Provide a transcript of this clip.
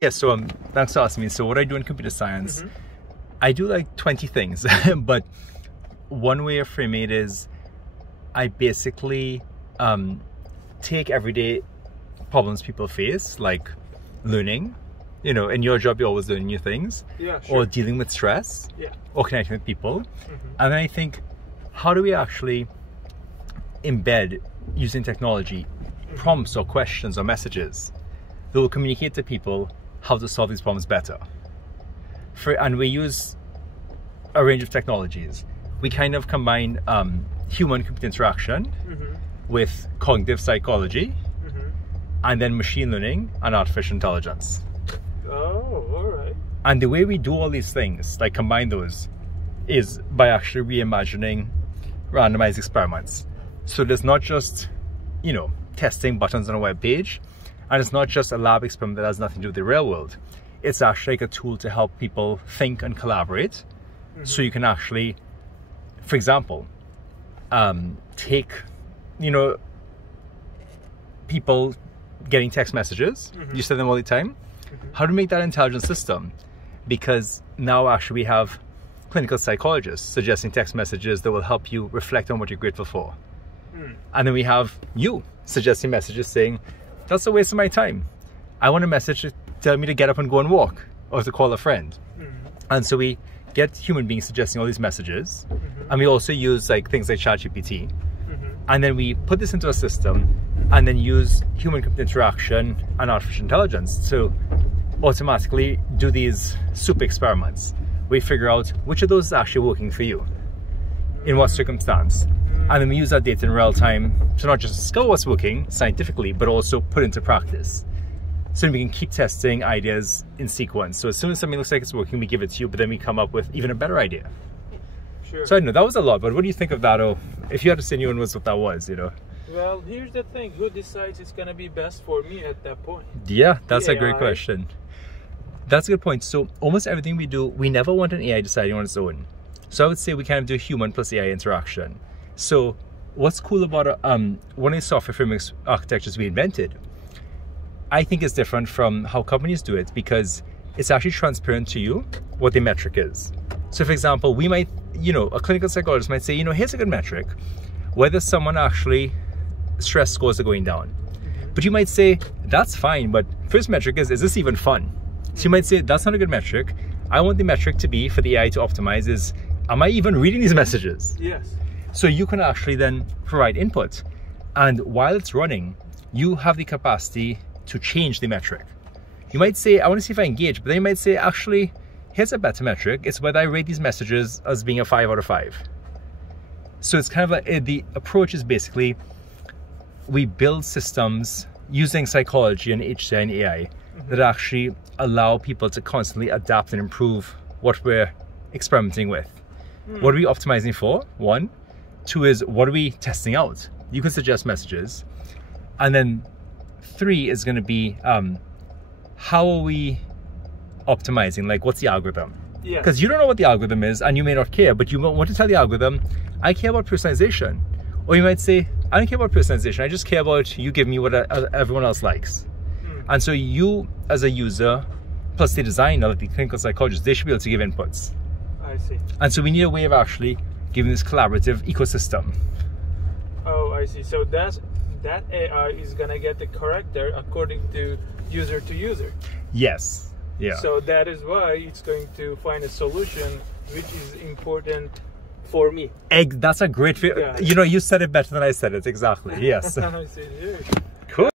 Yeah, so thanks for asking me. So what I do in computer science, I do like 20 things, but one way of framing it is I basically take everyday problems people face, like learning. You know, in your job, you're always learning new things. Yeah, sure. Or dealing with stress. Yeah. Or connecting with people. And then I think, how do we actually embed, using technology, prompts or questions or messages that will communicate to people how to solve these problems better? And we use a range of technologies. We kind of combine human-computer interaction with cognitive psychology, and then machine learning and artificial intelligence. Oh, all right. And the way we do all these things, like combine those, is by actually reimagining randomized experiments. So there's not just, you know, testing buttons on a web page, and it's not just a lab experiment that has nothing to do with the real world. It's actually like a tool to help people think and collaborate. So you can actually, for example, take, you know, people getting text messages, you send them all the time. How to make that an intelligent system? Because now actually we have clinical psychologists suggesting text messages that will help you reflect on what you're grateful for. And then we have you suggesting messages saying, that's a waste of my time. I want a message to tell me to get up and go and walk, or to call a friend. And so we get human beings suggesting all these messages, and we also use like things like ChatGPT, and then we put this into a system and then use human-computer interaction and artificial intelligence to automatically do these super experiments. We figure out which of those is actually working for you, in what circumstance, and then we use that data in real time to not just discover what's working scientifically, but also put into practice. So we can keep testing ideas in sequence. So as soon as something looks like it's working, we give it to you, but then we come up with even a better idea. Sure. So I don't know, that was a lot, but what do you think of that? Or if you had to say anyone was what that was, you know? Well, here's the thing. Who decides it's going to be best for me at that point? Yeah, that's a great AI. question. That's a good point. So almost everything we do, we never want an AI deciding on its own. So I would say we kind of do human plus AI interaction. So what's cool about one of the software framework architectures we invented, I think is different from how companies do it, because it's actually transparent to you what the metric is. So for example, we might, you know, a clinical psychologist might say, you know, here's a good metric, whether someone actually stress scores are going down. But you might say, that's fine, but first metric is this even fun? So you might say, that's not a good metric. I want the metric to be, for the AI to optimize, is, am I even reading these messages? Yes. So you can actually then provide input. And while it's running, you have the capacity to change the metric. You might say, I want to see if I engage, but then you might say, actually, here's a better metric. It's whether I rate these messages as being a 5 out of 5. So it's kind of like, the approach is basically, we build systems using psychology and HCI and AI that actually allow people to constantly adapt and improve what we're experimenting with. What are we optimizing for? 1. 2 is, what are we testing out? You can suggest messages. And then 3 is going to be, how are we optimizing? Like, what's the algorithm? Yeah. Because you don't know what the algorithm is, and you may not care, but you want to tell the algorithm, I care about personalization. Or you might say, I don't care about personalization, I just care about you giving me what everyone else likes. And so you, as a user, plus the designer, like the clinical psychologist, they should be able to give inputs. I see. And so we need a way of actually giving this collaborative ecosystem. Oh, I see. So that AI is going to get the character according to user. Yes. Yeah. So that is why it's going to find a solution which is important for me. That's a great, Yeah. you know, you said it better than I said it, exactly, yes. I see.